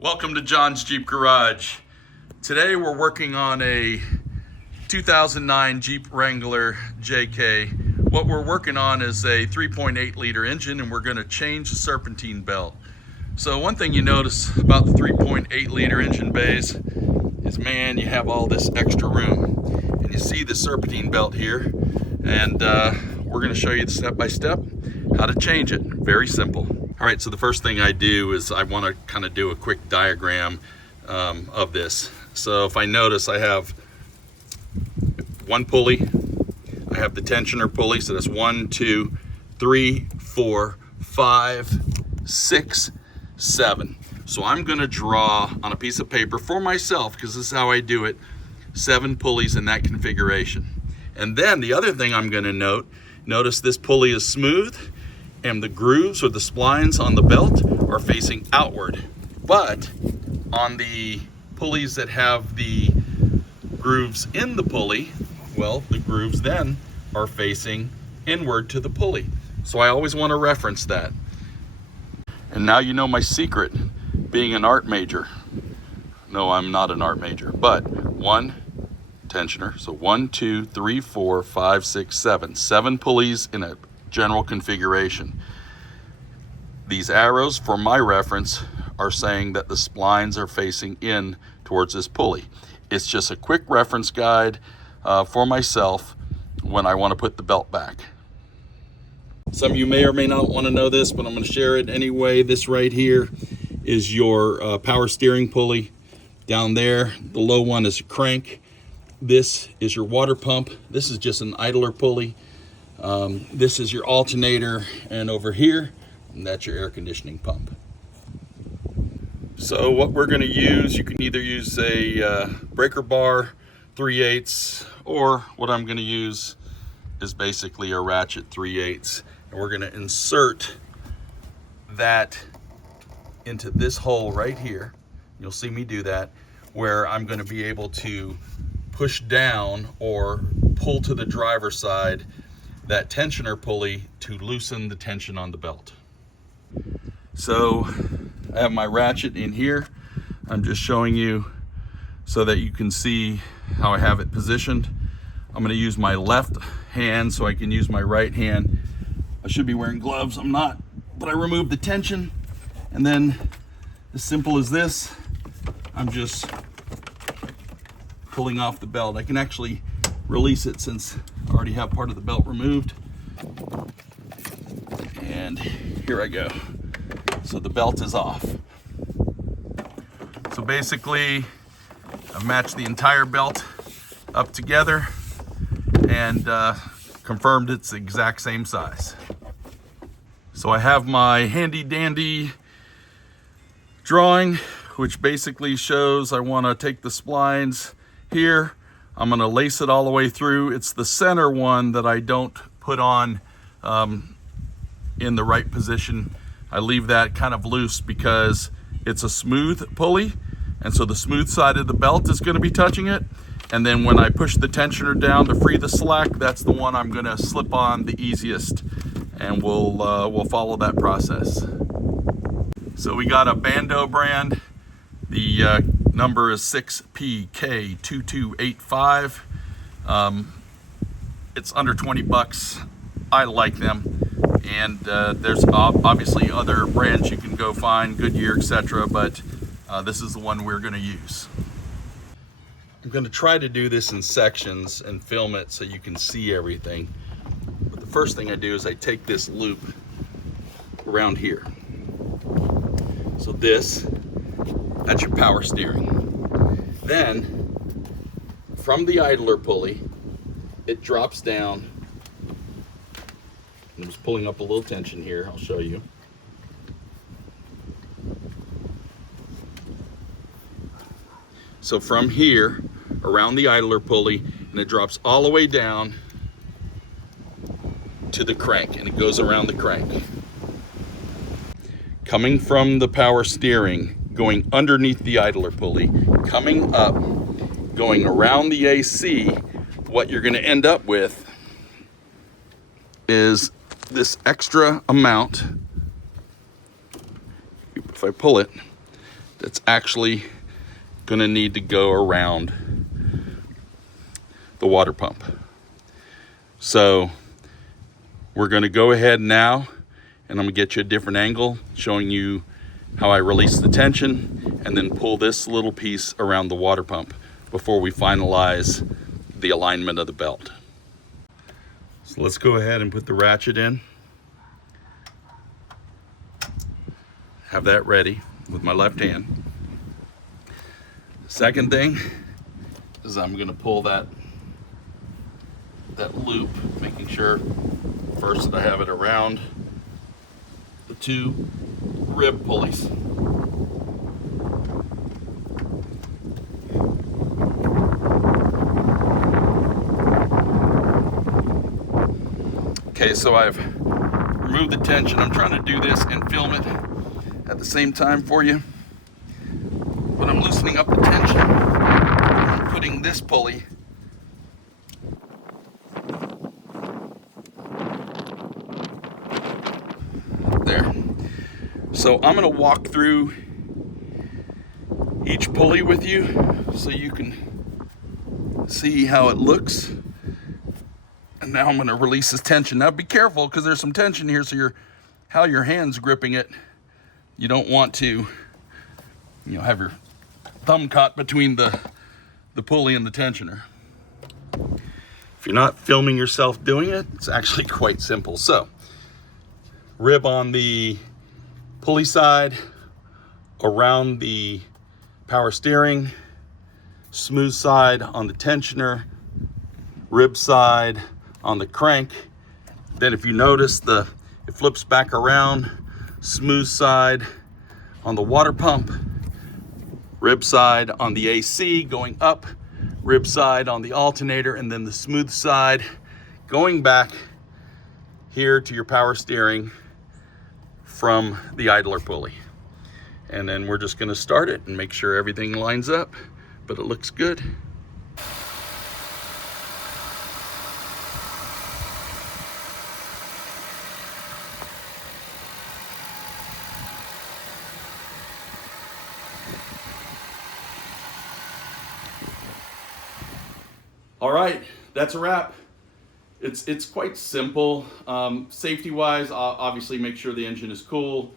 Welcome to John's Jeep Garage. Today we're working on a 2009 Jeep Wrangler JK. What we're working on is a 3.8 liter engine, and we're going to change the serpentine belt. So one thing you notice about the 3.8 liter engine bays is, man, you have all this extra room. And you see the serpentine belt here, and we're going to show you step by step how to change it. Very simple. All right, so the first thing I do is I want to kind of do a quick diagram of this. So if I notice, I have one pulley, I have the tensioner pulley, so that's 1, 2, 3, 4, 5, 6, 7. So I'm going to draw on a piece of paper for myself, because this is how I do it, 7 pulleys in that configuration. And then the other thing I'm going to notice this pulley is smooth, and the grooves or the splines on the belt are facing outward. But on the pulleys that have the grooves in the pulley, well, the grooves then are facing inward to the pulley. So I always want to reference that. And now you know my secret, being an art major. No, I'm not an art major, but one tensioner. So 1, 2, 3, 4, 5, 6, 7. 7 pulleys in a general configuration. These arrows, for my reference, are saying that the splines are facing in towards this pulley. It's just a quick reference guide for myself when I want to put the belt back. Some of you may or may not want to know this, but I'm going to share it anyway. This right here is your power steering pulley. Down there, the low one is a crank. This is your water pump. This is just an idler pulley. This is your alternator, and over here, that's your air conditioning pump. So what we're going to use, you can either use a breaker bar 3/8, or what I'm going to use is basically a ratchet 3/8, and we're going to insert that into this hole right here. You'll see me do that, where I'm going to be able to push down or pull to the driver's side that tensioner pulley to loosen the tension on the belt. So I have my ratchet in here. I'm just showing you so that you can see how I have it positioned. I'm going to use my left hand so I can use my right hand. I should be wearing gloves, I'm not, but I remove the tension, and then as simple as this, I'm just pulling off the belt. I can actually release it since I already have part of the belt removed. And here I go. So the belt is off. So basically, I've matched the entire belt up together and confirmed it's the exact same size. So I have my handy dandy drawing, which basically shows I want to take the splines here. I'm going to lace it all the way through. It's the center one that I don't put on in the right position. I leave that kind of loose because it's a smooth pulley, and so the smooth side of the belt is going to be touching it. And then when I push the tensioner down to free the slack, that's the one I'm going to slip on the easiest, and we'll follow that process. So we got a BANDO brand. The number is 6PK2285. It's under 20 bucks. I like them. And there's obviously other brands you can go find, Goodyear, etc. But this is the one we're going to use. I'm going to try to do this in sections and film it so you can see everything. But the first thing I do is I take this loop around here. So that's your power steering. Then, from the idler pulley, it drops down. I'm just pulling up a little tension here, I'll show you. So from here, around the idler pulley, and it drops all the way down to the crank, and it goes around the crank. Coming from the power steering, going underneath the idler pulley, coming up, going around the AC, what you're going to end up with is this extra amount. If I pull it, that's actually gonna need to go around the water pump. So we're gonna go ahead now, and I'm gonna get you a different angle showing you how I release the tension and then pull this little piece around the water pump before we finalize the alignment of the belt. So let's go ahead and put the ratchet in. Have that ready with my left hand. Second thing is I'm gonna pull that loop, making sure first that I have it around the two rib pulleys. Okay, so I've removed the tension. I'm trying to do this and film it at the same time for you. But I'm loosening up the tension. I'm putting this pulley there. So I'm going to walk through each pulley with you so you can see how it looks. And now I'm going to release this tension. Now be careful because there's some tension here, so how your hand's gripping it. You don't want to, have your thumb caught between the pulley and the tensioner. If you're not filming yourself doing it, it's actually quite simple. So, rib on the pulley side, around the power steering, smooth side on the tensioner, rib side on the crank. Then if you notice, it flips back around, smooth side on the water pump, rib side on the AC going up, rib side on the alternator, and then the smooth side going back here to your power steering from the idler pulley. And then we're just gonna start it and make sure everything lines up, but it looks good. All right, that's a wrap. It's quite simple. Safety wise, obviously make sure the engine is cool.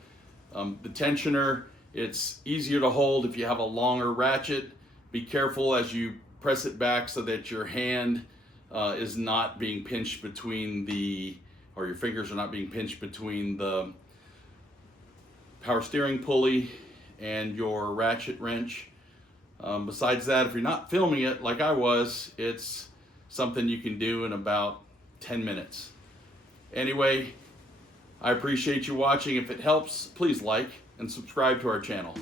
The tensioner, it's easier to hold if you have a longer ratchet. Be careful as you press it back so that your hand is not being pinched between or your fingers are not being pinched between the power steering pulley and your ratchet wrench. Besides that, if you're not filming it like I was, it's something you can do in about 10 minutes. Anyway, I appreciate you watching. If it helps, please like and subscribe to our channel.